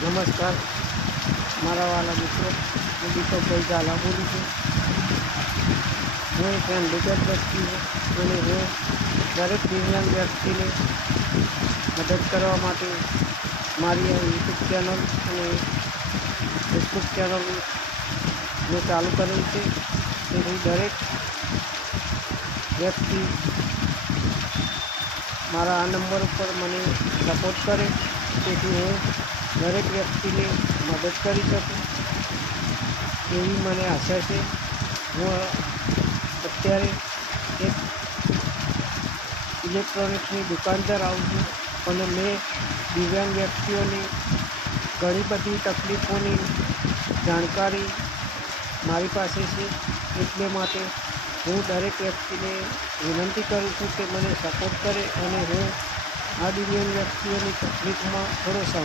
નમસ્કાર મારા વાલા મિત્રો, હું દીપકભાઈ ઝાલા બોલું છું. હું એક હેન્ડીકેપ વ્યક્તિ છું અને હું દરેક દિવ્યાંગ વ્યક્તિને મદદ કરવા માટે મારી યુટ્યુબ ચેનલ અને ફેસબુક ચેનલ મેં ચાલુ કરેલ છે. તેથી દરેક વ્યક્તિ મારા આ નંબર ઉપર મને સપોર્ટ કરે, તેથી હું દરેક વ્યક્તિને મદદ કરી શકું એવી મને આશા છે. હું અત્યારે એક ઇલેક્ટ્રોનિક્સની દુકાન ચલાવું છું અને મેં દિવ્યાંગ વ્યક્તિઓની ઘણી બધી તકલીફોની જાણકારી મારી પાસે છે. એટલે માટે હું દરેક વ્યક્તિને વિનંતી કરું છું કે મને સપોર્ટ કરે અને હું આ દિવ્યાંગ વ્યક્તિઓની તકલીફમાં થોડો સહાય